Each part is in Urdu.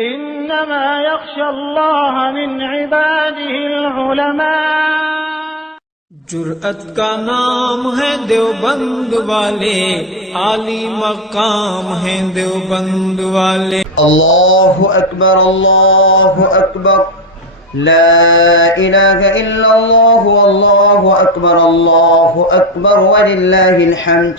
إنما يخشى الله من عباده العلماء. جرأت کا نام ہے دیوبند والے، عالی مقام ہے دیوبند والے. اللہ اکبر اللہ اکبر، لا الہ الا اللہ واللہ اکبر اللہ اکبر وللہ الحمد.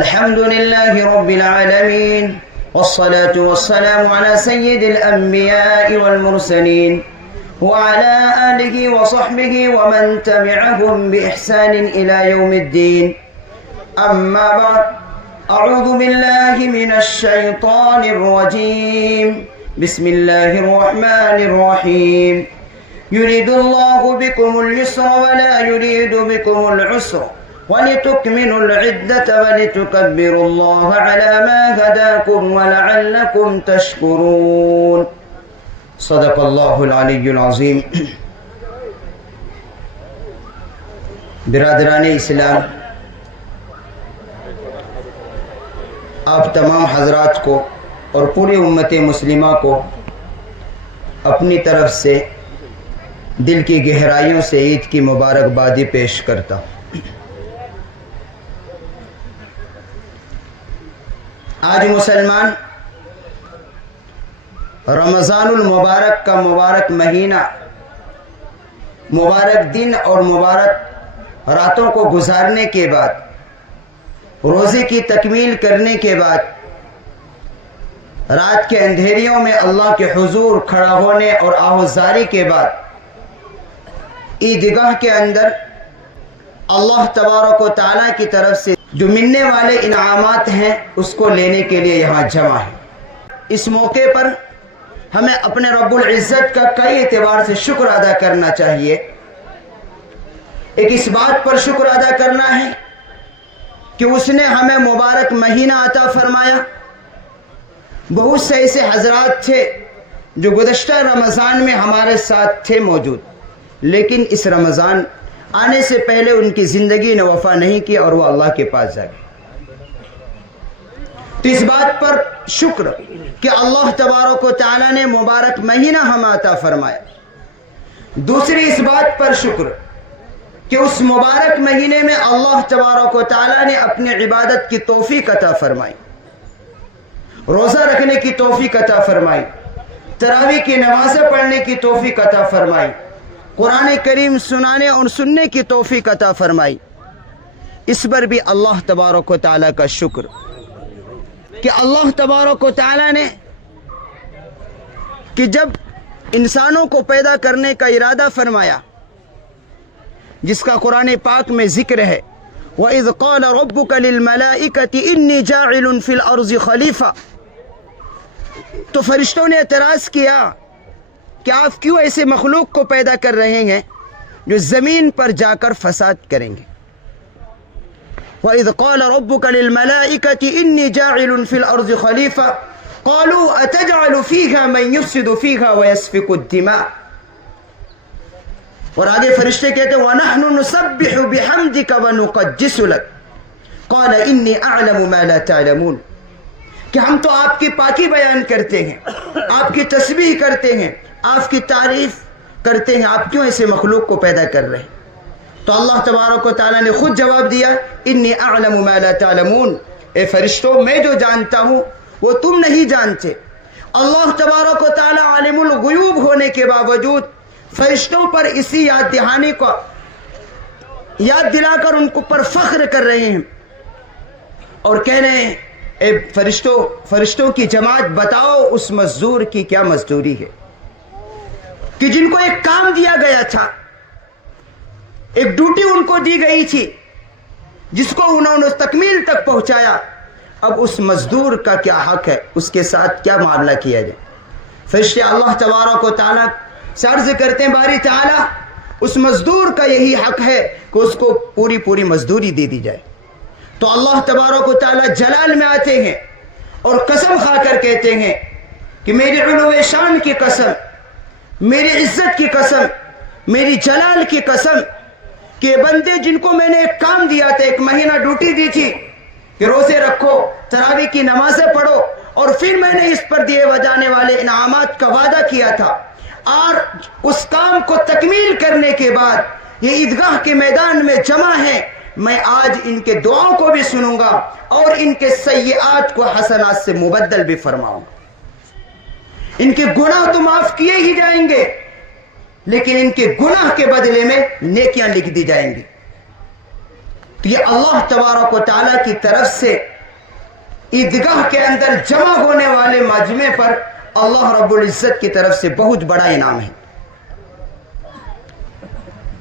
الحمد للہ رب العالمین والصلاة والسلام على سید الانبیاء والمرسلین وعلى آلہ وصحبہ ومن تبعهم بإحسان إلى يوم الدين. أما بعد، أعوذ بالله من الشيطان الرجيم. بسم الله الرحمن الرحيم. يريد الله بكم اليسر ولا يريد بكم العسر ولتكملوا العدة ولتكبروا الله على ما هداكم ولعلكم تشكرون. صدق اللہ العلی العظیم. برادران اسلام، آپ تمام حضرات کو اور پوری امت مسلمہ کو اپنی طرف سے دل کی گہرائیوں سے عید کی مبارکبادی پیش کرتا ہوں. آج مسلمان رمضان المبارک کا مبارک مہینہ، مبارک دن اور مبارک راتوں کو گزارنے کے بعد، روزے کی تکمیل کرنے کے بعد، رات کے اندھیریوں میں اللہ کے حضور کھڑا ہونے اور آہوزاری کے بعد عیدگاہ کے اندر اللہ تبارک و تعالیٰ کی طرف سے جو ملنے والے انعامات ہیں اس کو لینے کے لیے یہاں جمع ہے. اس موقع پر ہمیں اپنے رب العزت کا کئی اعتبار سے شکر ادا کرنا چاہیے. ایک اس بات پر شکر ادا کرنا ہے کہ اس نے ہمیں مبارک مہینہ عطا فرمایا. بہت سے ایسے حضرات تھے جو گزشتہ رمضان میں ہمارے ساتھ تھے موجود، لیکن اس رمضان آنے سے پہلے ان کی زندگی نے وفا نہیں کی اور وہ اللہ کے پاس جا گئے. تو اس بات پر شکر کہ اللہ تبارک و تعالیٰ نے مبارک مہینہ ہمیں عطا فرمایا. دوسری اس بات پر شکر کہ اس مبارک مہینے میں اللہ تبارک و تعالیٰ نے اپنی عبادت کی توفیق عطا فرمائی، روزہ رکھنے کی توفیق عطا فرمائی، تراویح کی نمازیں پڑھنے کی توفیق عطا فرمائی، قرآن کریم سنانے اور سننے کی توفیق عطا فرمائی. اس پر بھی اللہ تبارک و تعالیٰ کا شکر کہ اللہ تبارک و تعالیٰ نے کہ جب انسانوں کو پیدا کرنے کا ارادہ فرمایا، جس کا قرآن پاک میں ذکر ہے، وَإِذْ قَالَ رَبُّكَ لِلْمَلَائِكَةِ إِنِّي جَاعِلٌ فِي الْأَرْضِ خَلِيفَةً، تو فرشتوں نے اعتراض کیا کہ آپ کیوں ایسے مخلوق کو پیدا کر رہے ہیں جو زمین پر جا کر فساد کریں گے. وَإِذْ قَالَ رَبُّكَ لِلْمَلَائِكَةِ إِنِّي جَاعِلٌ فِي الْأَرْضِ خَلِيفَةً قَالُوا أَتَجْعَلُ فِيهَا مَنْ يُفْسِدُ فِيهَا وَيَسْفِكُ الدِّمَاءَ. اور آگے فرشتے کہتے ہیں وَنَحْنُ نُسَبِّحُ بِحَمْدِكَ وَنُقَدِّسُ لَكَ قَالَ إِنِّي أَعْلَمُ مَا لَا تَعْلَمُونَ، کہ ہم تو آپ کی پاکی بیان کرتے ہیں، آپ کی تسبیح کرتے ہیں، آپ کی تعریف کرتے ہیں، آپ کیوں ایسے مخلوق کو پیدا کر رہے ہیں؟ تو اللہ تبارک و تعالیٰ نے خود جواب دیا انی اعلم ما لا تعلمون، اے فرشتوں میں جو جانتا ہوں وہ تم نہیں جانتے. اللہ تبارک و تعالیٰ عالم الغیوب ہونے کے باوجود فرشتوں پر اسی یاد دہانی کو یاد دلا کر ان کو پر فخر کر رہے ہیں اور کہہ رہے ہیں اے فرشتوں کی جماعت بتاؤ اس مزدور کی کیا مزدوری ہے کہ جن کو ایک کام دیا گیا تھا، ایک ڈیوٹی ان کو دی گئی تھی جس کو انہوں نے تکمیل تک پہنچایا، اب اس مزدور کا کیا حق ہے، اس کے ساتھ کیا معاملہ کیا جائے. فرشتے اللہ تبارک و تعالیٰ سے عرض کرتے ہیں باری تعالیٰ اس مزدور کا یہی حق ہے کہ اس کو پوری مزدوری دے دی جائے. تو اللہ تبارک و تعالیٰ جلال میں آتے ہیں اور قسم کھا کر کہتے ہیں کہ میری علو شان کی قسم، میری عزت کی قسم، میری جلال کی قسم کہ بندے جن کو میں نے ایک کام دیا تھا، ایک مہینہ ڈیوٹی دی تھی کہ روزے رکھو، تراویح کی نمازیں پڑھو اور پھر میں نے اس پر دیے جانے والے انعامات کا وعدہ کیا تھا، اور اس کام کو تکمیل کرنے کے بعد یہ عیدگاہ کے میدان میں جمع ہے، میں آج ان کے دعاؤں کو بھی سنوں گا اور ان کے سیئات کو حسنات سے مبدل بھی فرماؤں گا۔ ان کے گناہ تو معاف کیے ہی جائیں گے، لیکن ان کے گناہ کے بدلے میں نیکیاں لکھ دی جائیں گی۔ تو یہ اللہ تبارک و تعالیٰ کی طرف سے عیدگاہ کے اندر جمع ہونے والے مجمع پر اللہ رب العزت کی طرف سے بہت بڑا انعام ہے۔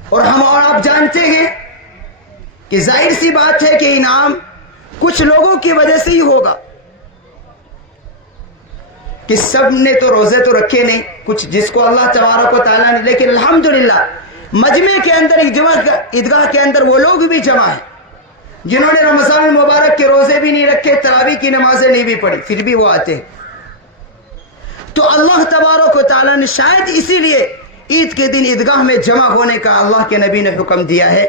اور ہم اور آپ جانتے ہیں کہ ظاہر سی بات ہے کہ انعام کچھ لوگوں کی وجہ سے ہی ہوگا، کہ سب نے تو روزے تو رکھے نہیں، کچھ جس کو اللہ تبارک و تعالیٰ نے، لیکن الحمدللہ مجمع کے اندر عیدگاہ کے اندر وہ لوگ بھی جمع ہیں جنہوں نے رمضان المبارک کے روزے بھی نہیں رکھے، تراویح کی نمازیں نہیں بھی پڑھی، پھر بھی وہ آتے ہیں۔ تو اللہ تبارک و تعالیٰ نے شاید اسی لیے عید کے دن عیدگاہ میں جمع ہونے کا اللہ کے نبی نے حکم دیا ہے،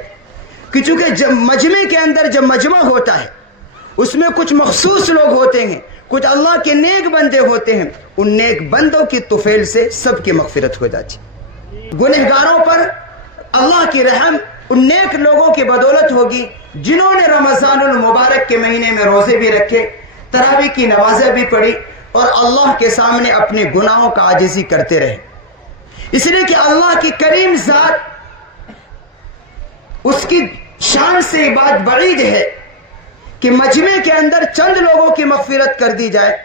کہ چونکہ جب مجمع کے اندر جب مجمع ہوتا ہے اس میں کچھ مخصوص لوگ ہوتے ہیں، کچھ اللہ کے نیک بندے ہوتے ہیں، ان نیک بندوں کی طفیل سے سب کی مغفرت ہو جاتی۔ گنہگاروں پر اللہ کی رحم ان نیک لوگوں کی بدولت ہوگی جنہوں نے رمضان المبارک کے مہینے میں روزے بھی رکھے، تراویح کی نمازیں بھی پڑھی، اور اللہ کے سامنے اپنے گناہوں کا عاجزی کرتے رہے۔ اس لیے کہ اللہ کی کریم ذات، اس کی شان سے یہ بات بعید ہے کہ مجمع کے اندر چند لوگوں کی مغفرت کر دی جائے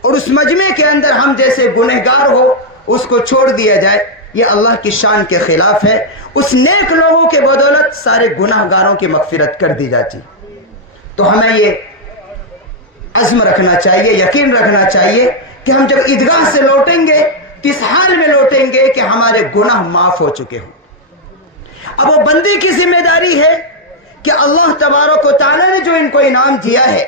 اور اس مجمع کے اندر ہم جیسے گنہگار ہو اس کو چھوڑ دیا جائے، یہ اللہ کی شان کے خلاف ہے۔ اس نیک لوگوں کے بدولت سارے گناہگاروں کی مغفرت کر دی جاتی۔ تو ہمیں یہ عزم رکھنا چاہیے، یقین رکھنا چاہیے کہ ہم جب عیدگاہ سے لوٹیں گے تو اس حال میں لوٹیں گے کہ ہمارے گناہ معاف ہو چکے ہوں۔ اب وہ بندے کی ذمہ داری ہے کہ اللہ تبارک و تعالیٰ نے جو ان کو انعام دیا ہے،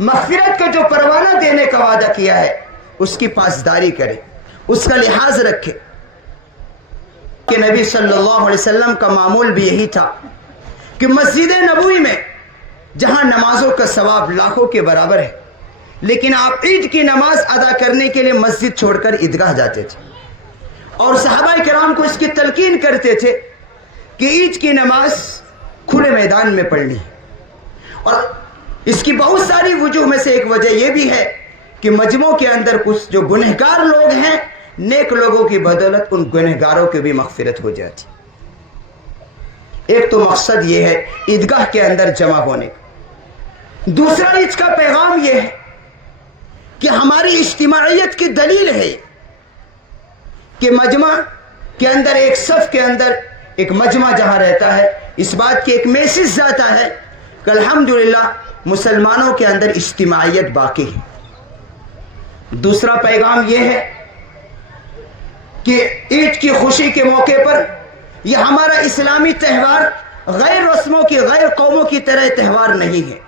مغفرت کا جو پروانہ دینے کا وعدہ کیا ہے، اس کی پاسداری کرے، اس کا لحاظ رکھے۔ کہ نبی صلی اللہ علیہ وسلم کا معمول بھی یہی تھا کہ مسجد نبوی میں جہاں نمازوں کا ثواب لاکھوں کے برابر ہے، لیکن آپ عید کی نماز ادا کرنے کے لیے مسجد چھوڑ کر عیدگاہ جاتے تھے، اور صحابہ کرام کو اس کی تلقین کرتے تھے کہ عید کی نماز کھلے میدان میں پڑھنی ہے۔ اور اس کی بہت ساری وجوہ میں سے ایک وجہ یہ بھی ہے کہ مجمعوں کے اندر کچھ جو گنہگار لوگ ہیں، نیک لوگوں کی بدولت ان گنہگاروں کی بھی مغفرت ہو جاتی۔ ایک تو مقصد یہ ہے عیدگاہ کے اندر جمع ہونے کا۔ دوسرا اس کا پیغام یہ ہے کہ ہماری اجتماعیت کی دلیل ہے کہ مجمع کے اندر، ایک صف کے اندر ایک مجمع جہاں رہتا ہے، اس بات کی ایک میسج جاتا ہے کہ الحمدللہ مسلمانوں کے اندر اجتماعیت باقی ہے۔ دوسرا پیغام یہ ہے کہ عید کی خوشی کے موقع پر یہ ہمارا اسلامی تہوار غیر رسموں کی، غیر قوموں کی طرح تہوار نہیں ہے۔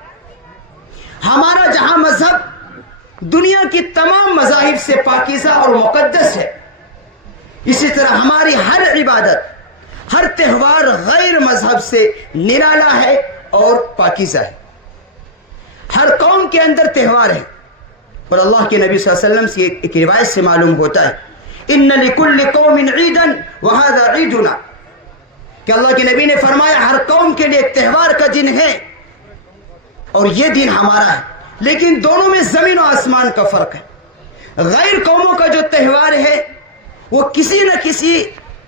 ہمارا جہاں مذہب دنیا کی تمام مذاہب سے پاکیزہ اور مقدس ہے، اسی طرح ہماری ہر عبادت، ہر تہوار غیر مذہب سے نرالا ہے اور پاکیزہ ہے۔ ہر قوم کے اندر تہوار ہے، اور اللہ کے نبی صلی اللہ علیہ وسلم سے ایک روایت سے معلوم ہوتا ہے ان لکل قوم عیدا وہذا عیدنا، کہ اللہ کے نبی نے فرمایا ہر قوم کے لیے ایک تہوار کا دن ہے اور یہ دن ہمارا ہے، لیکن دونوں میں زمین و آسمان کا فرق ہے۔ غیر قوموں کا جو تہوار ہے وہ کسی نہ کسی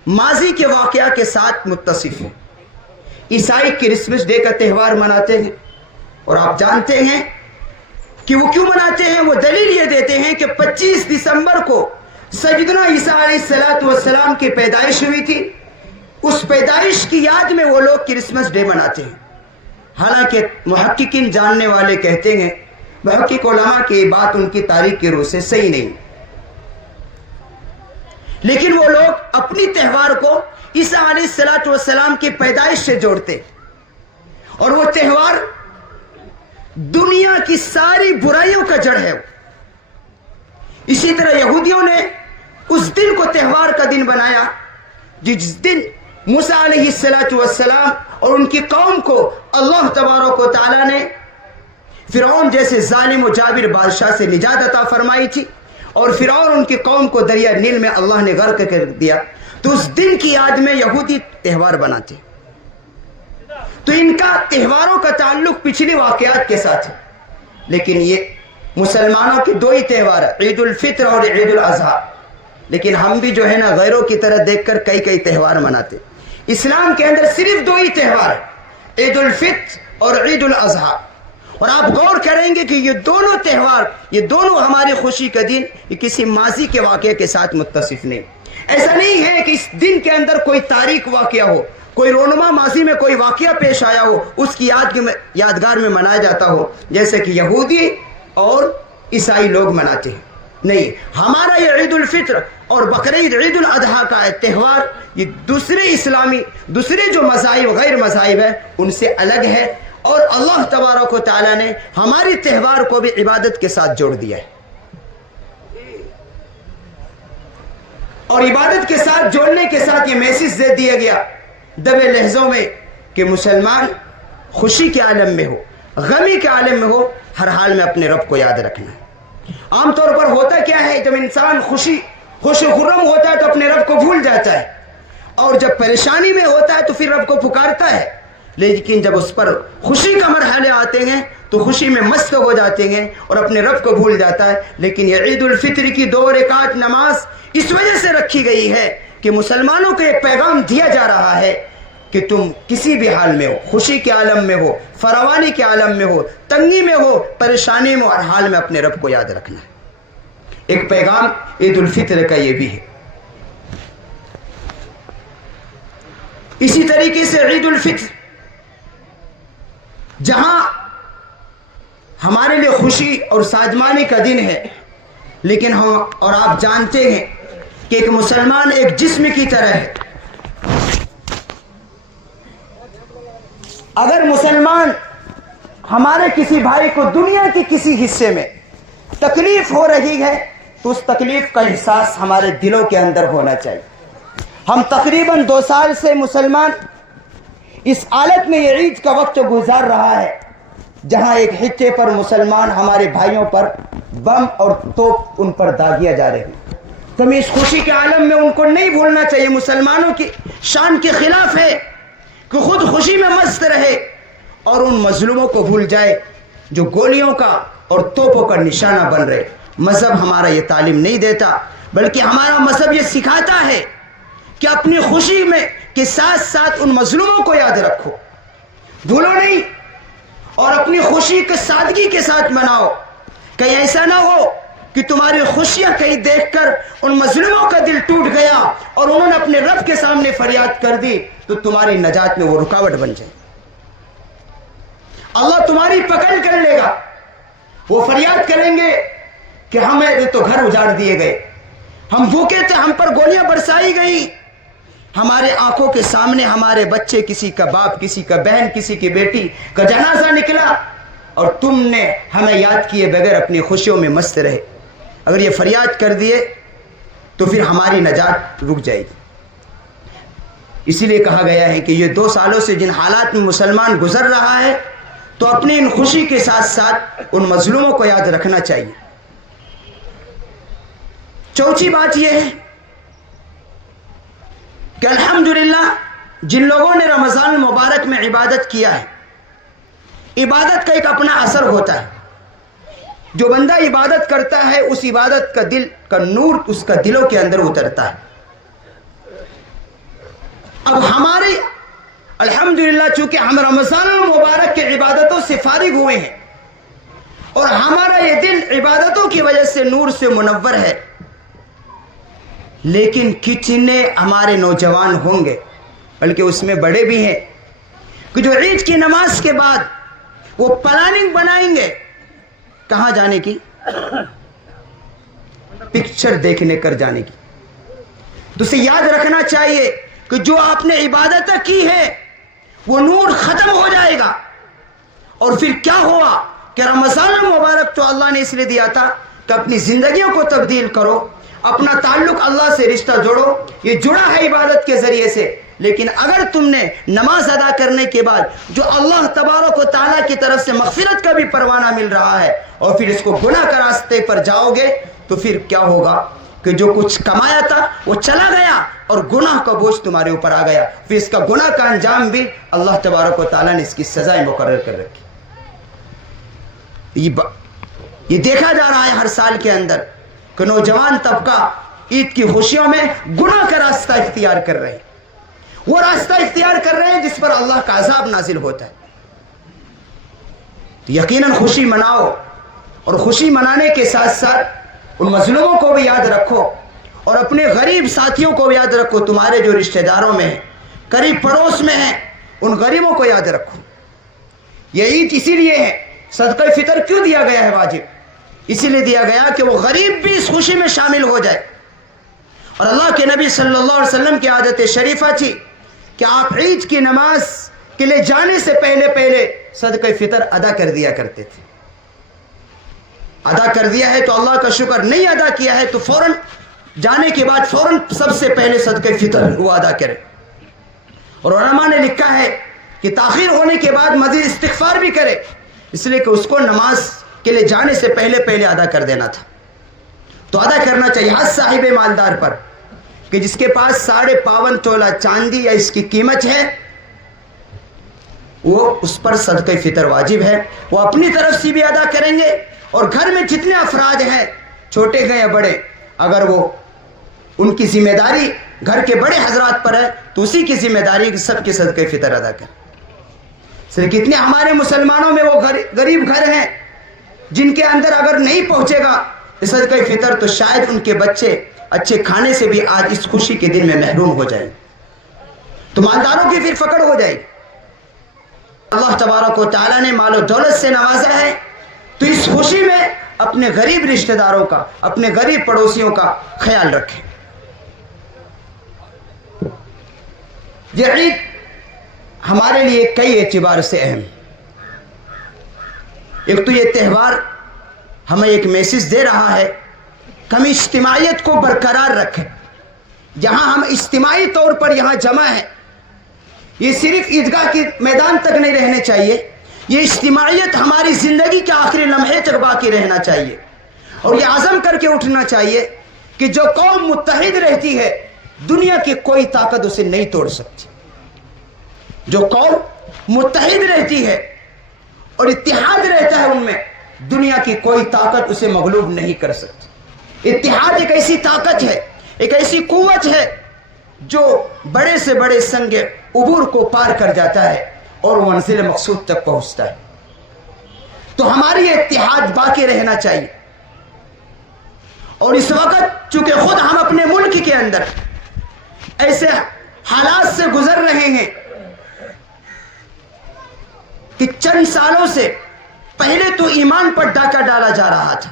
ماضی کے واقعہ کے ساتھ متصف ہے۔ عیسائی کرسمس ڈے کا تہوار مناتے ہیں، اور آپ جانتے ہیں کہ وہ کیوں مناتے ہیں، وہ دلیل یہ دیتے ہیں کہ 25 دسمبر کو سیدنا عیسیٰ علیہ السلام کی پیدائش ہوئی تھی، اس پیدائش کی یاد میں وہ لوگ کرسمس ڈے مناتے ہیں۔ حالانکہ محققین جاننے والے کہتے ہیں، محقق علماء کی بات ان کی تاریخ کی روح سے صحیح نہیں، لیکن وہ لوگ اپنی تہوار کو عیسیٰ علیہ السلام کی پیدائش سے جوڑتے، اور وہ تہوار دنیا کی ساری برائیوں کا جڑ ہے۔ اسی طرح یہودیوں نے اس دن کو تہوار کا دن بنایا جس دن موسیٰ علیہ السلام اور ان کی قوم کو اللہ تبارک و تعالیٰ نے فرعون جیسے ظالم و جابر بادشاہ سے نجات عطا فرمائی تھی اور فرعون ان کی قوم کو دریا نیل میں اللہ نے غرق کر دیا، تو اس دن کی یاد میں یہودی تہوار بناتے، تو ان کا تہواروں کا تعلق پچھلی واقعات کے ساتھ ہے۔ لیکن یہ مسلمانوں کے دو ہی تہوار ہیں، عید الفطر اور عید الاضحیٰ، لیکن ہم بھی جو ہے نا غیروں کی طرح دیکھ کر کئی تہوار مناتے۔ اسلام کے اندر صرف دو ہی تہوار ہیں، عید الفطر اور عید الاضحیٰ، اور آپ غور کریں گے کہ یہ دونوں تہوار، یہ دونوں ہماری خوشی کا دن، یہ کسی ماضی کے واقعے کے ساتھ متصف نہیں۔ ایسا نہیں ہے کہ اس دن کے اندر کوئی تاریخ واقعہ ہو، کوئی رونما ماضی میں کوئی واقعہ پیش آیا ہو، اس کی یادگار میں منایا جاتا ہو جیسے کہ یہودی اور عیسائی لوگ مناتے ہیں۔ نہیں، ہمارا یہ عید الفطر اور بقرعید، عید الاضحیٰ کا تہوار، یہ دوسرے جو مذاہب، غیر مذاہب ہے ان سے الگ ہے، اور اللہ تبارک و تعالیٰ نے ہماری تہوار کو بھی عبادت کے ساتھ جوڑ دیا ہے، اور عبادت کے ساتھ جوڑنے کے ساتھ یہ میسج دے دیا گیا دبے لہجوں میں کہ مسلمان خوشی کے عالم میں ہو، غمی کے عالم میں ہو، ہر حال میں اپنے رب کو یاد رکھنا ہے۔ عام طور پر ہوتا کیا ہے، جب انسان خوش و خرم ہوتا ہے تو اپنے رب کو بھول جاتا ہے، اور جب پریشانی میں ہوتا ہے تو پھر رب کو پکارتا ہے، لیکن جب اس پر خوشی کا مرحلے آتے ہیں تو خوشی میں مست ہو جاتے ہیں اور اپنے رب کو بھول جاتا ہے۔ لیکن یہ عید الفطر کی 2 رکعت نماز اس وجہ سے رکھی گئی ہے کہ مسلمانوں کو ایک پیغام دیا جا رہا ہے کہ تم کسی بھی حال میں ہو، خوشی کے عالم میں ہو، فراوانی کے عالم میں ہو، تنگی میں ہو، پریشانی میں، ہر حال میں اپنے رب کو یاد رکھنا ہے۔ ایک پیغام عید الفطر کا یہ بھی ہے۔ اسی طریقے سے عید الفطر جہاں ہمارے لیے خوشی اور ساجمانی کا دن ہے، لیکن ہم اور آپ جانتے ہیں کہ ایک مسلمان ایک جسم کی طرح ہے۔ اگر مسلمان ہمارے کسی بھائی کو دنیا کے کسی حصے میں تکلیف ہو رہی ہے تو اس تکلیف کا احساس ہمارے دلوں کے اندر ہونا چاہیے۔ ہم تقریباً 2 سال سے مسلمان اس حالت میں یہ عید کا وقت گزار رہا ہے جہاں ایک خطے پر مسلمان ہمارے بھائیوں پر بم اور توپ ان پر داغیا جا رہے ہیں، تو ہمیں اس خوشی کے عالم میں ان کو نہیں بھولنا چاہیے۔ مسلمانوں کی شان کے خلاف ہے کہ خود خوشی میں مست رہے اور ان مظلوموں کو بھول جائے جو گولیوں کا اور توپوں کا نشانہ بن رہے۔ مذہب ہمارا یہ تعلیم نہیں دیتا، بلکہ ہمارا مذہب یہ سکھاتا ہے کہ اپنی خوشی میں کے ساتھ ساتھ ان مظلوموں کو یاد رکھو، بھولو نہیں، اور اپنی خوشی کے سادگی کے ساتھ مناؤ۔ کہیں ایسا نہ ہو کہ تمہاری خوشیاں کہیں دیکھ کر ان مظلوموں کا دل ٹوٹ گیا اور انہوں نے اپنے رب کے سامنے فریاد کر دی تو تمہاری نجات میں وہ رکاوٹ بن جائے۔ اللہ تمہاری پکڑ کر لے گا، وہ فریاد کریں گے کہ ہمیں تو گھر اجاڑ دیے گئے، ہم بھوکے تھے، ہم پر گولیاں برسائی گئی، ہمارے آنکھوں کے سامنے ہمارے بچے، کسی کا باپ، کسی کا بہن، کسی کی بیٹی کا جنازہ نکلا، اور تم نے ہمیں یاد کیے بغیر اپنی خوشیوں میں مست رہے۔ اگر یہ فریاد کر دیے تو پھر ہماری نجات رک جائے گی۔ اسی لیے کہا گیا ہے کہ یہ 2 سالوں سے جن حالات میں مسلمان گزر رہا ہے تو اپنی ان خوشی کے ساتھ ساتھ ان مظلوموں کو یاد رکھنا چاہیے۔ چوتھی بات یہ ہے کہ الحمدللہ جن لوگوں نے رمضان المبارک میں عبادت کیا ہے، عبادت کا ایک اپنا اثر ہوتا ہے۔ جو بندہ عبادت کرتا ہے اس عبادت کا دل کا نور اس کا دلوں کے اندر اترتا ہے۔ اب ہمارے الحمدللہ چونکہ ہم رمضان المبارک کے عبادتوں سے فارغ ہوئے ہیں اور ہمارا یہ دل عبادتوں کی وجہ سے نور سے منور ہے، لیکن کتنے ہمارے نوجوان ہوں گے، بلکہ اس میں بڑے بھی ہیں، کہ جو عید کی نماز کے بعد وہ پلاننگ بنائیں گے کہاں جانے کی، پکچر دیکھنے کر جانے کی۔ تو اسے یاد رکھنا چاہیے کہ جو آپ نے عبادت کی ہے وہ نور ختم ہو جائے گا، اور پھر کیا ہوا کہ رمضان المبارک تو اللہ نے اس لیے دیا تھا کہ اپنی زندگیوں کو تبدیل کرو، اپنا تعلق اللہ سے رشتہ جوڑو، یہ جڑا ہے عبادت کے ذریعے سے، لیکن اگر تم نے نماز ادا کرنے کے بعد جو اللہ تبارک و تعالیٰ کی طرف سے مغفرت کا بھی پروانہ مل رہا ہے اور پھر اس کو گناہ کے راستے پر جاؤ گے تو پھر کیا ہوگا کہ جو کچھ کمایا تھا وہ چلا گیا اور گناہ کا بوجھ تمہارے اوپر آ گیا، پھر اس کا گناہ کا انجام بھی اللہ تبارک و تعالیٰ نے اس کی سزائیں مقرر کر رکھی۔ یہ دیکھا جا رہا ہے ہر سال کے اندر کہ نوجوان طبقہ عید کی خوشیوں میں گناہ کا راستہ اختیار کر رہے ہیں، وہ راستہ اختیار کر رہے ہیں جس پر اللہ کا عذاب نازل ہوتا ہے۔ تو یقیناً خوشی مناؤ، اور خوشی منانے کے ساتھ ساتھ ان مظلوموں کو بھی یاد رکھو اور اپنے غریب ساتھیوں کو بھی یاد رکھو، تمہارے جو رشتہ داروں میں ہیں، قریب پڑوس میں ہیں، ان غریبوں کو یاد رکھو۔ یہ عید اسی لیے ہے، صدقہ فطر کیوں دیا گیا ہے واجب؟ اسی لیے دیا گیا کہ وہ غریب بھی اس خوشی میں شامل ہو جائے۔ اور اللہ کے نبی صلی اللہ علیہ وسلم کی عادت شریفہ تھی کہ آپ عید کی نماز کے لیے جانے سے پہلے صدقہ فطر ادا کر دیا کرتے تھے۔ ادا کر دیا ہے تو اللہ کا شکر، نہیں ادا کیا ہے تو فوراً جانے کے بعد فوراً سب سے پہلے صدقہ فطر وہ ادا کرے۔ اور علماء نے لکھا ہے کہ تاخیر ہونے کے بعد مزید استغفار بھی کرے، اس لیے کہ اس کو نماز کے لیے جانے سے پہلے ادا کر دینا تھا۔ تو ادا کرنا چاہیے ہر صاحب مالدار پر کہ جس کے پاس 52.5 تولہ چاندی یا اس کی قیمت ہے، وہ اس پر صدقہ فطر واجب ہے، وہ اپنی طرف سے بھی ادا کریں گے، اور گھر میں جتنے افراد ہیں چھوٹے ہیں یا بڑے، اگر وہ ان کی ذمہ داری گھر کے بڑے حضرات پر ہے تو اسی کی ذمہ داری سب کے صدقہ فطر ادا کریں۔ صرف کتنے ہمارے مسلمانوں میں وہ غریب گھر ہیں جن کے اندر اگر نہیں پہنچے گا صدقہ فطر تو شاید ان کے بچے اچھے کھانے سے بھی آج اس خوشی کے دن میں محروم ہو جائیں، تو مالداروں کی پھر فقر ہو جائے گی۔ اللہ تبارک و تعالیٰ نے مال و دولت سے نوازا ہے، تو اس خوشی میں اپنے غریب رشتہ داروں کا، اپنے غریب پڑوسیوں کا خیال رکھیں۔ یہ عید ہمارے لیے کئی اعتبار سے اہم، ایک تو یہ تہوار ہمیں ایک میسج دے رہا ہے کہ ہم اجتماعیت کو برقرار رکھیں۔ جہاں ہم اجتماعی طور پر یہاں جمع ہیں، یہ صرف عیدگاہ کے میدان تک نہیں رہنے چاہیے، یہ اجتماعیت ہماری زندگی کے آخری لمحے تک باقی رہنا چاہیے، اور یہ عزم کر کے اٹھنا چاہیے کہ جو قوم متحد رہتی ہے دنیا کی کوئی طاقت اسے نہیں توڑ سکتی۔ جو قوم متحد رہتی ہے اور اتحاد رہتا ہے ان میں، دنیا کی کوئی طاقت اسے مغلوب نہیں کر سکتی۔ اتحاد ایک ایسی طاقت ہے، ایک ایسی قوت ہے جو بڑے سے بڑے سنگ عبور کو پار کر جاتا ہے اور منزل مقصود تک پہنچتا ہے۔ تو ہماری اتحاد باقی رہنا چاہیے، اور اس وقت چونکہ خود ہم اپنے ملک کے اندر ایسے حالات سے گزر رہے ہیں کہ چند سالوں سے پہلے تو ایمان پر ڈاکہ ڈالا جا رہا تھا،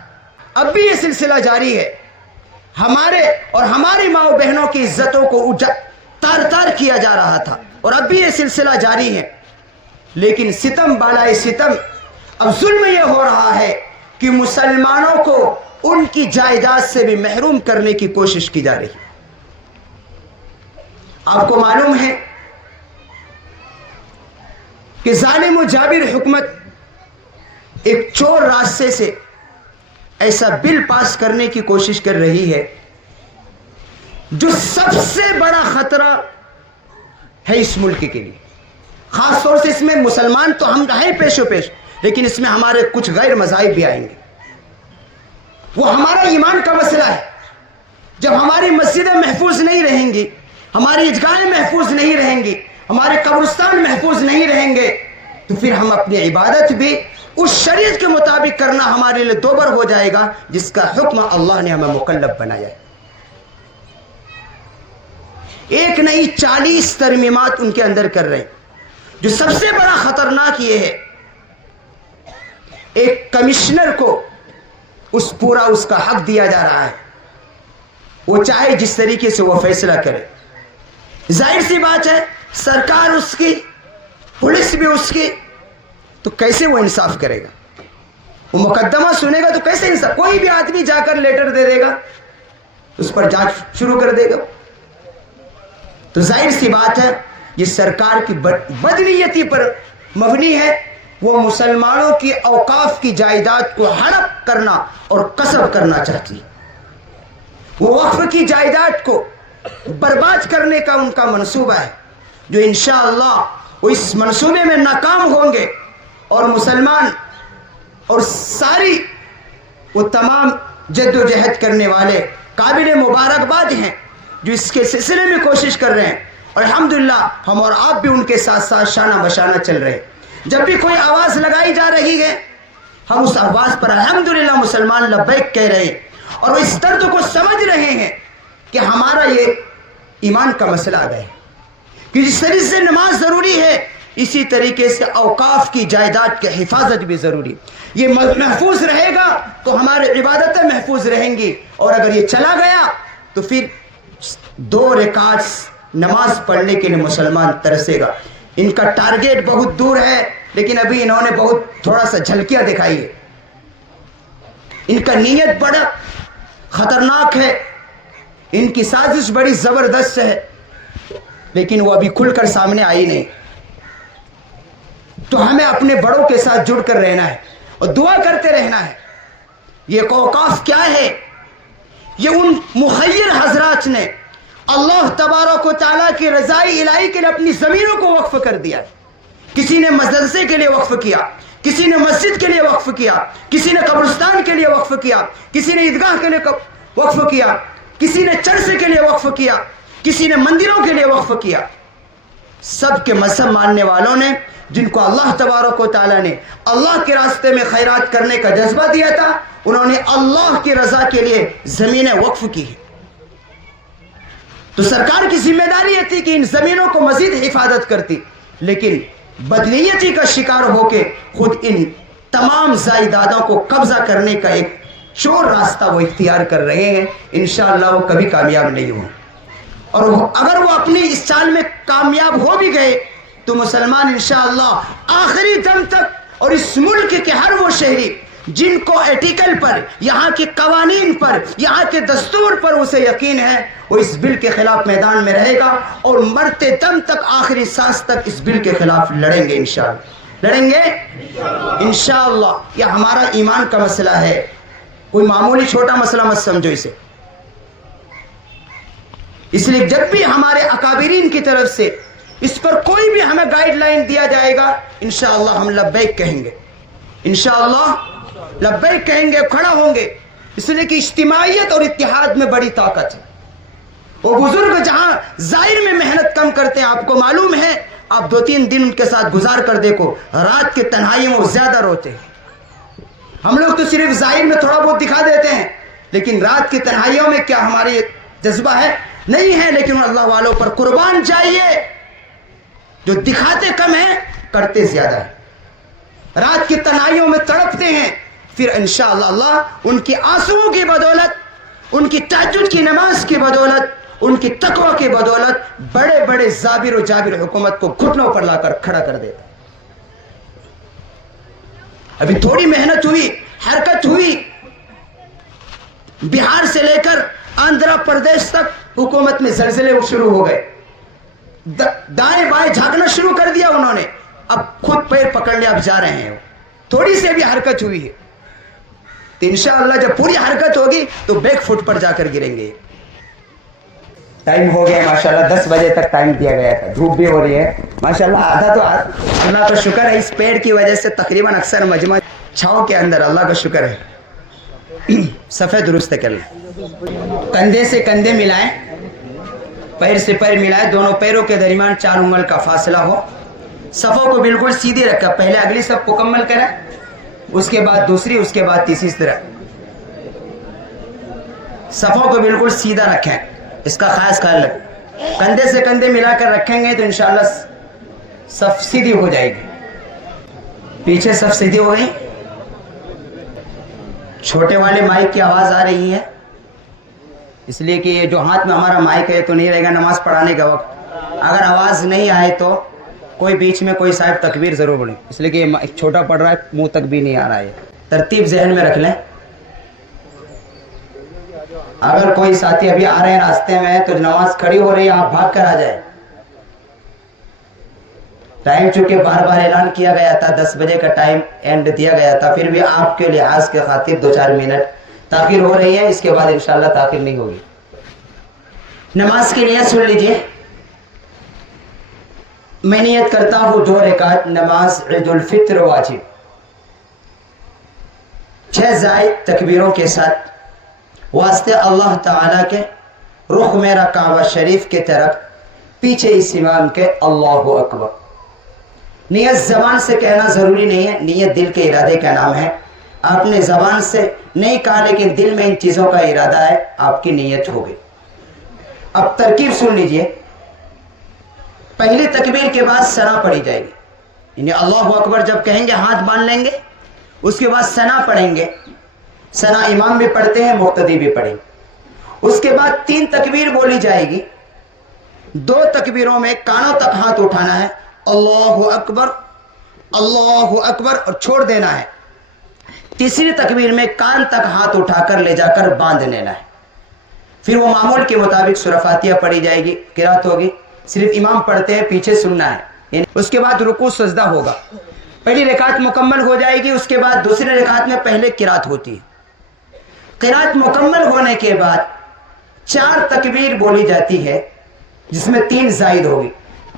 اب بھی یہ سلسلہ جاری ہے، ہمارے اور ہماری ماں و بہنوں کی عزتوں کو تار کیا جا رہا تھا، اور اب بھی یہ سلسلہ جاری ہے۔ لیکن ستم بالائے ستم، اب ظلم یہ ہو رہا ہے کہ مسلمانوں کو ان کی جائیداد سے بھی محروم کرنے کی کوشش کی جا رہی ہے۔ آپ کو معلوم ہے کہ ظالم و جابر حکومت ایک چور راستے سے ایسا بل پاس کرنے کی کوشش کر رہی ہے جو سب سے بڑا خطرہ ہے اس ملک کے لیے۔ خاص طور سے اس میں مسلمان تو ہم ہیں پیش و پیش، لیکن اس میں ہمارے کچھ غیر مذاہب بھی آئیں گے۔ وہ ہمارا ایمان کا مسئلہ ہے۔ جب ہماری مسجدیں محفوظ نہیں رہیں گی، ہماری عیدگاہیں محفوظ نہیں رہیں گی، ہمارے قبرستان محفوظ نہیں رہیں گے، تو پھر ہم اپنی عبادت بھی اس شریعت کے مطابق کرنا ہمارے لیے دوبر ہو جائے گا جس کا حکم اللہ نے ہمیں مکلف بنایا ہے۔ ایک نہیں 40 ترمیمات ان کے اندر کر رہے ہیں۔ جو سب سے بڑا خطرناک یہ ہے، ایک کمشنر کو اس کا حق دیا جا رہا ہے، وہ چاہے جس طریقے سے وہ فیصلہ کرے۔ ظاہر سی بات ہے سرکار اس کی، پولیس بھی اس کی، تو کیسے وہ انصاف کرے گا؟ وہ مقدمہ سنے گا تو کیسے انصاف؟ کوئی بھی آدمی جا کر لیٹر دے دے گا، اس پر جانچ شروع کر دے گا۔ تو ظاہر سی بات ہے یہ سرکار کی بدنیتی پر مبنی ہے. وہ مسلمانوں کی اوقاف کی جائیداد کو ہڑپ کرنا اور قصب کرنا چاہتی. وہ وقف کی جائیداد کو برباد کرنے کا ان کا منصوبہ ہے، جو انشاءاللہ وہ اس منصوبے میں ناکام ہوں گے. اور مسلمان اور ساری وہ تمام جد و جہد کرنے والے قابل مبارکباد ہیں جو اس کے سلسلے میں کوشش کر رہے ہیں. اور الحمدللہ ہم اور آپ بھی ان کے ساتھ ساتھ شانہ بشانہ چل رہے ہیں. جب بھی کوئی آواز لگائی جا رہی ہے ہم اس آواز پر الحمدللہ مسلمان لبیک کہہ رہے ہیں، اور وہ اس درد کو سمجھ رہے ہیں کہ ہمارا یہ ایمان کا مسئلہ آ گیا ہے کہ جس طریقے سے نماز ضروری ہے اسی طریقے سے اوقاف کی جائیداد کی حفاظت بھی ضروری. یہ محفوظ رہے گا تو ہمارے عبادتیں محفوظ رہیں گی، اور اگر یہ چلا گیا تو پھر 2 رکعت نماز پڑھنے کے لیے مسلمان ترسے گا. ان کا ٹارگیٹ بہت دور ہے، لیکن ابھی انہوں نے بہت تھوڑا سا جھلکیاں دکھائی ہے. ان کا نیت بڑا خطرناک ہے، ان کی سازش بڑی زبردست ہے، لیکن وہ ابھی کھل کر سامنے آئی نہیں. تو ہمیں اپنے بڑوں کے ساتھ جڑ کر رہنا ہے اور دعا کرتے رہنا ہے. یہ اوقاف کیا ہے؟ یہ ان مخیر حضرات نے اللہ تبارک و تعالیٰ کی رضائی الہی کے لیے اپنی زمینوں کو وقف کر دیا. کسی نے مدرسے کے لیے وقف کیا، کسی نے مسجد کے لیے وقف کیا، کسی نے قبرستان کے لیے وقف کیا، کسی نے عیدگاہ کے لیے وقف کیا، کسی نے چرچ کے لیے وقف کیا، کسی نے مندروں کے لیے وقف کیا. سب کے مذہب ماننے والوں نے جن کو اللہ تبارک و تعالیٰ نے اللہ کے راستے میں خیرات کرنے کا جذبہ دیا تھا، انہوں نے اللہ کی رضا کے لیے زمینیں وقف کی. تو سرکار کی ذمہ داری یہ تھی کہ ان زمینوں کو مزید حفاظت کرتی، لیکن بدنیتی کا شکار ہو کے خود ان تمام جائیدادوں کو قبضہ کرنے کا ایک چور راستہ وہ اختیار کر رہے ہیں. انشاءاللہ وہ کبھی کامیاب نہیں ہوں، اور اگر وہ اپنی اس چال میں کامیاب ہو بھی گئے تو مسلمان انشاءاللہ آخری دم تک، اور اس ملک کے ہر وہ شہری جن کو ایٹیکل پر، یہاں کے قوانین پر، یہاں کے دستور پر اسے یقین ہے، وہ اس بل کے خلاف میدان میں رہے گا اور مرتے دم تک، آخری سانس تک اس بل کے خلاف لڑیں گے. انشاءاللہ لڑیں گے انشاءاللہ. یہ ہمارا ایمان کا مسئلہ ہے، کوئی معمولی چھوٹا مسئلہ مت سمجھو اسے. اس لیے جب بھی ہمارے اکابرین کی طرف سے اس پر کوئی بھی ہمیں گائیڈ لائن دیا جائے گا انشاءاللہ ہم لبیک کہیں گے، انشاءاللہ لبیک کہیں گے، کھڑا ہوں گے. اس لیے کہ اجتماعیت اور اتحاد میں بڑی طاقت ہے. وہ بزرگ جہاں ظاہر میں محنت کم کرتے ہیں، آپ کو معلوم ہے، آپ 2-3 دن ان کے ساتھ گزار کر دیکھو، رات کے تنہائی میں وہ زیادہ روتے ہیں. ہم لوگ تو صرف ظاہر میں تھوڑا بہت دکھا دیتے ہیں، لیکن رات کی تنہائیوں میں کیا ہمارے جذبہ ہے؟ نہیں ہے. لیکن اللہ والوں پر قربان جائیے، جو دکھاتے کم ہیں کرتے زیادہ ہیں، رات کی تنہائیوں میں تڑپتے ہیں، پھر انشاءاللہ اللہ ان کی آنسوؤں کی بدولت، ان کی تہجد کی نماز کی بدولت، ان کی تقوی کی بدولت بڑے بڑے زابر و جابر حکومت کو گھٹنوں پر لا کر کھڑا کر دیتا. ابھی تھوڑی محنت ہوئی، حرکت ہوئی، بہار سے لے کر آندھرا پردیش تک حکومت میں زلزلے شروع ہو گئے، دائیں بائیں جھانکنا شروع کر دیا انہوں نے. اب خود پیر پکڑ لے، اب جا رہے ہیں. تھوڑی سی بھی حرکت ہوئی ہے تو انشاءاللہ جب پوری حرکت ہوگی تو بیک فٹ پر جا کر گریں گے. ٹائم ہو گیا ماشاءاللہ، 10 بجے تک ٹائم دیا گیا تھا، دھوپ بھی ہو رہی ہے ماشاءاللہ. آدھا تو اللہ کا شکر ہے، اس پیڑ کی وجہ سے تقریباً اکثر مجمع چھاؤں کے اندر، اللہ کا شکر ہے. صفحہ درست کر لیں، کندھے سے کندھے ملائیں، پیر سے پیر ملائیں، دونوں پیروں کے درمیان 4 انگل کا فاصلہ ہو. صفوں کو بالکل سیدھی رکھا، پہلے اگلی صف مکمل کریں، اس کے بعد دوسری، اس کے بعد تیسری طرح. صفوں کو بالکل سیدھا رکھیں، اس کا خاص خیال رکھیں. کندھے سے کندھے ملا کر رکھیں گے تو انشاءاللہ صف سیدھی ہو جائے گی. پیچھے صف سیدھی ہو گئی. چھوٹے والے مائک کی آواز آ رہی ہے، اس لیے کہ یہ جو ہاتھ میں ہمارا مائک ہے تو نہیں رہے گا نماز پڑھانے کا وقت. اگر آواز نہیں آئے تو کوئی بیچ میں کوئی صاحب تکبیر ضرور پڑھیں، اس لیے کہ یہ چھوٹا پڑھ رہا ہے، منہ تک بھی نہیں آ رہا ہے. ترتیب ذہن میں رکھ لیں. اگر کوئی ساتھی ابھی آ رہے ہیں راستے میں تو نماز کھڑی ہو رہی ہے، آپ بھاگ کر آ جائیں. ٹائم چونکہ بار بار اعلان کیا گیا تھا، 10 بجے کا ٹائم اینڈ دیا گیا تھا، پھر بھی آپ کے لحاظ کے خاطر 2-4 منٹ تاخیر ہو رہی ہے، اس کے بعد انشاءاللہ تاخیر نہیں ہوگی۔ نماز کی نیت سن لیجئے۔ میں نیت کرتا ہوں 2 رکعت نماز عید الفطر واجب 6 زائد تکبیروں کے ساتھ، واسطے اللہ تعالیٰ کے، رخ میرا کعبہ شریف کی طرف، پیچھے اس امام کے اللہ اکبر۔ نیت زبان سے کہنا ضروری نہیں ہے، نیت دل کے ارادے کا نام ہے۔ آپ نے زبان سے نہیں کہا لیکن دل میں ان چیزوں کا ارادہ ہے، آپ کی نیت ہو گئی۔ اب ترکیب سن لیجئے۔ پہلی تکبیر کے بعد ثنا پڑھی جائے گی، یعنی اللہ اکبر جب کہیں گے ہاتھ باندھ لیں گے، اس کے بعد ثنا پڑھیں گے۔ ثنا امام بھی پڑھتے ہیں، مقتدی بھی پڑھیں گے۔ اس کے بعد 3 تکبیر بولی جائے گی۔ 2 تکبیروں میں کانوں تک ہاتھ اٹھانا ہے، اللہ اکبر اور چھوڑ دینا ہے۔ تیسری تکبیر میں کان تک ہاتھ اٹھا کر لے جا کر باندھ لینا ہے۔ پھر وہ معمول کے مطابق سورہ فاتحہ پڑھی جائے گی، قرات ہوگی، صرف امام پڑھتے ہیں، پیچھے سننا ہے۔ اس کے بعد رکوع سجدہ ہوگا۔ پہلی رکعت مکمل ہو جائے گی، اس کے بعد دوسری رکعت میں پہلے قرات ہوتی ہے۔ قرات مکمل ہونے کے بعد 4 تکبیر بولی جاتی ہے، جس میں 3 زائد ہوگی۔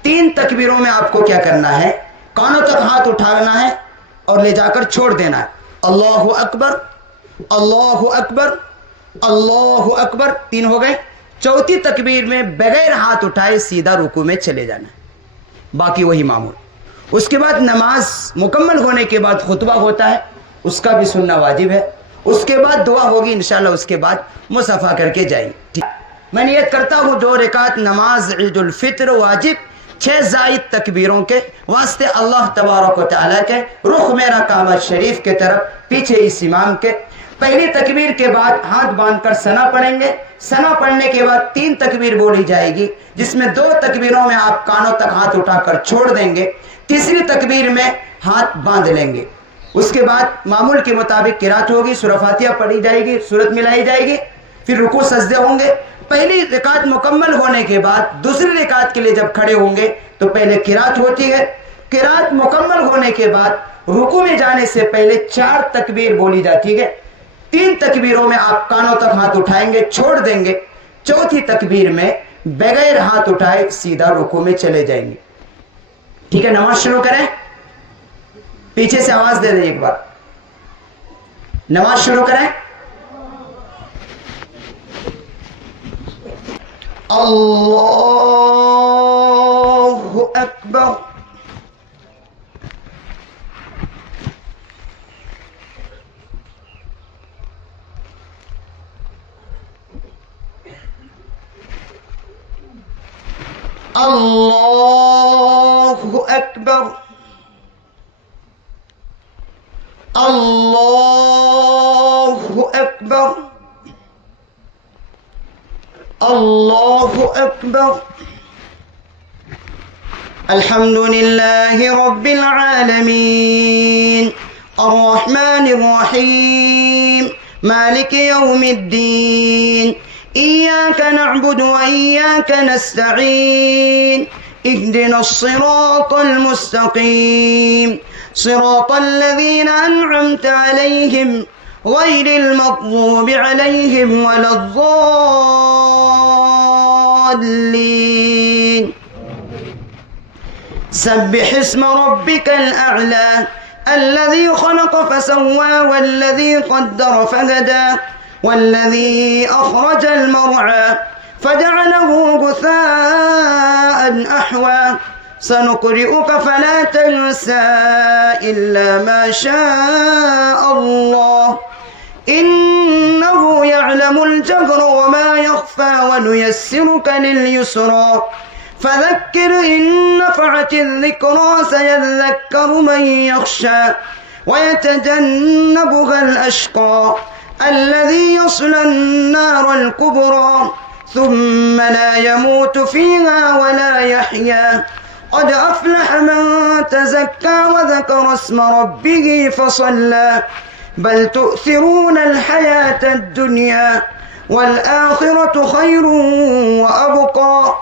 3 تکبیروں میں آپ کو کیا کرنا ہے؟ کانوں تک ہاتھ اٹھانا ہے اور لے جا کر چھوڑ دینا ہے۔ اللہ اکبر، اللہ اکبر، اللہ اکبر، 3 ہو گئے۔ چوتھی تکبیر میں بغیر ہاتھ اٹھائے سیدھا رکوع میں چلے جانا ہے، باقی وہی معمول۔ اس کے بعد نماز مکمل ہونے کے بعد خطبہ ہوتا ہے، اس کا بھی سننا واجب ہے۔ اس کے بعد دعا ہوگی انشاءاللہ، اس کے بعد مصافحہ کر کے جائیں گے۔ میں نیت کرتا ہوں 2 رکعت نماز عید الفطر واجب 6 زائد تکبیروں کے، واسطے اللہ تبارک و تعالیٰ کے، رخ میرا کعبہ شریف کے طرف، پیچھے اس امام کے۔ پہلی تکبیر کے بعد ہاتھ باندھ کر ثنا پڑھیں گے۔ ثنا پڑھنے کے بعد 3 تکبیر بولی جائے گی، جس میں 2 تکبیروں میں آپ کانوں تک ہاتھ اٹھا کر چھوڑ دیں گے۔ تیسری تکبیر میں ہاتھ باندھ لیں گے۔ اس کے بعد معمول کے مطابق قرات ہوگی، سورہ فاتحہ پڑھی جائے گی، سورت ملائی جائے گی، پھر رکوع سجدے ہوں گے۔ پہلی رکعت مکمل ہونے کے بعد دوسری رکعت کے لیے جب کھڑے ہوں گے تو پہلے قرات ہوتی ہے۔ قرات مکمل ہونے کے بعد رکوع میں جانے سے پہلے 4 تکبیر بولی جاتی ہے۔ 3 تکبیروں میں آپ کانوں تک ہاتھ اٹھائیں گے، چھوڑ دیں گے۔ چوتھی تکبیر میں بغیر ہاتھ اٹھائے سیدھا رکوع میں چلے جائیں گے۔ ٹھیک ہے، نماز شروع کریں۔ پیچھے سے آواز دے دیں ایک بار، نماز شروع کریں۔ اللہ اکبر، اللہ اکبر، اللہ اکبر، اللہ اکبر۔ الحمد للہ رب العالمین الرحمن الرحیم مالک یوم الدین إياك نعبد وإياك نستعين اهدنا الصراط المستقيم صراط الذين أنعمت عليهم غير المغضوب عليهم ولا الضالين سبح اسم ربك الأعلى الذي خلق فسوى والذي قدر فهدى والذي أخرج المرعى فجعله غثاء أحوى سنقرئك فلا تنسى إلا ما شاء الله إنه يعلم الجهر وما يخفى ونيسرك لليسرى فذكر إن نفعت الذكرى سيذكر من يخشى ويتجنبها الأشقى الذي يصلى النار الكبرى ثم لا يموت فيها ولا يحيا قد أفلح من تزكى وذكر اسم ربه فصلى بل تؤثرون الحياة الدنيا والآخرة خير وأبقى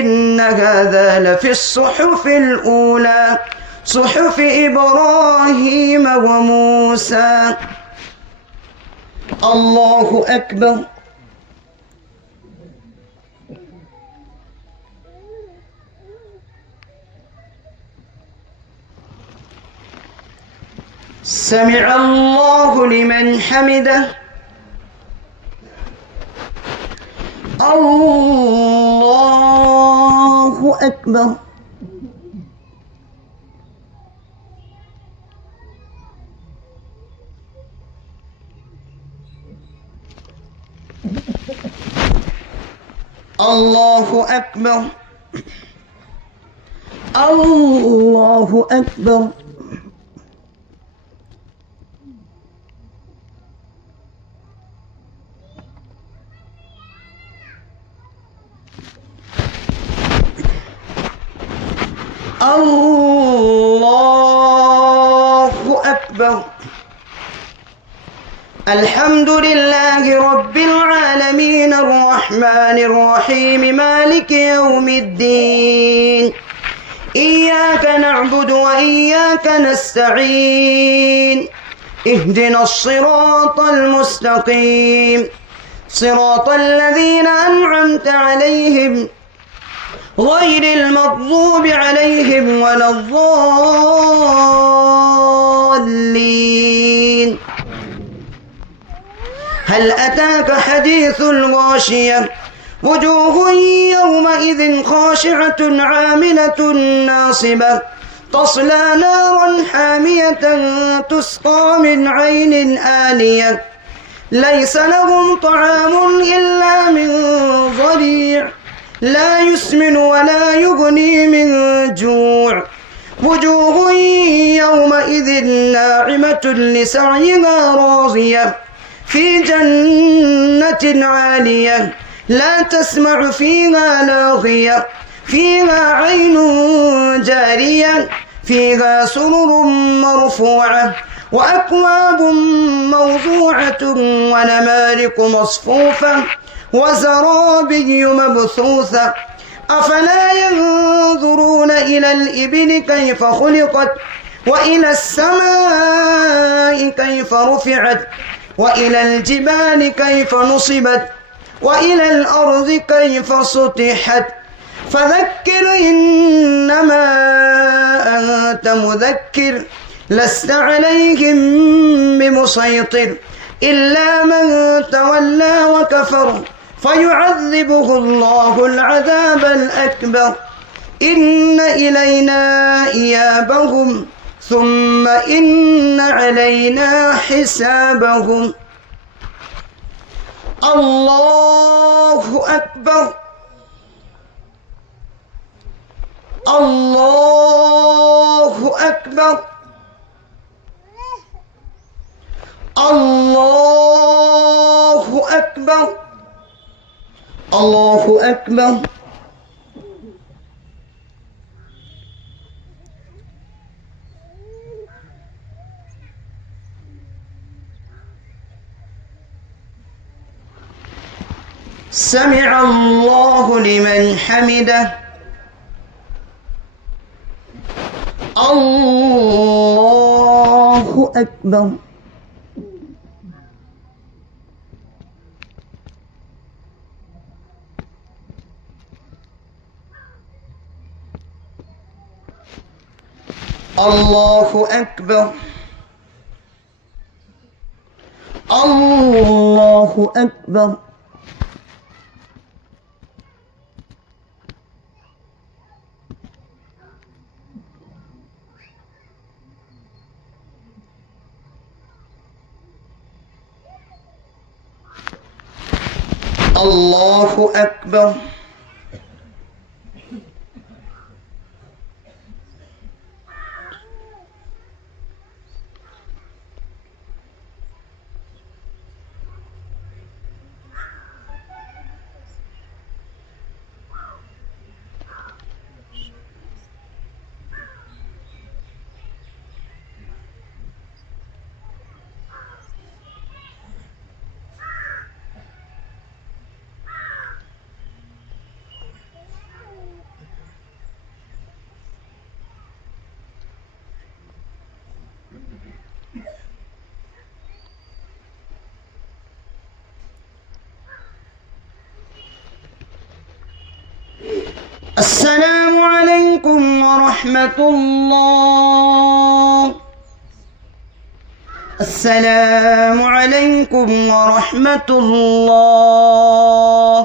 إن هذا لفي الصحف الأولى صحف إبراهيم وموسى. الله أكبر. سمع الله لمن حمده. الله أكبر. الله أكبر. الله أكبر. الله أكبر. الحمد لله رب العالمين الرحمن الرحيم مالك يوم الدين إياك نعبد وإياك نستعين اهدنا الصراط المستقيم صراط الذين أنعمت عليهم غير المغضوب عليهم ولا الضالين. هل أتاك حديث الغاشية وجوه يومئذ خاشعة عاملة ناصبة تصلى نارا حامية تسقى من عين آنية ليس لهم طعام إلا من ضريع لا يسمن ولا يغني من جوع وجوه يومئذ ناعمة لسعيها راضية في جنة عالية لا تسمع فيها لاغية فيها عين جارية فيها سرر مرفوعة وأكواب موضوعة ونمارق مصفوفة وزرابي مبثوثة أفلا ينظرون إلى الإبل كيف خلقت وإلى السماء كيف رفعت وإلى الجبال كيف نصبت وإلى الأرض كيف سطحت فذكر إنما أنت مذكر لست عليهم بمسيطر إلا من تولى وكفر فيعذبه الله العذاب الأكبر إن إلينا إيابهم ثم إن علينا حسابهم. الله أكبر. الله أكبر. الله أكبر. الله أكبر. سمع الله لمن حمده. الله أكبر. الله أكبر. الله أكبر. الله أكبر. السلام علیکم ورحمۃ اللہ، السلام علیکم ورحمۃ اللہ۔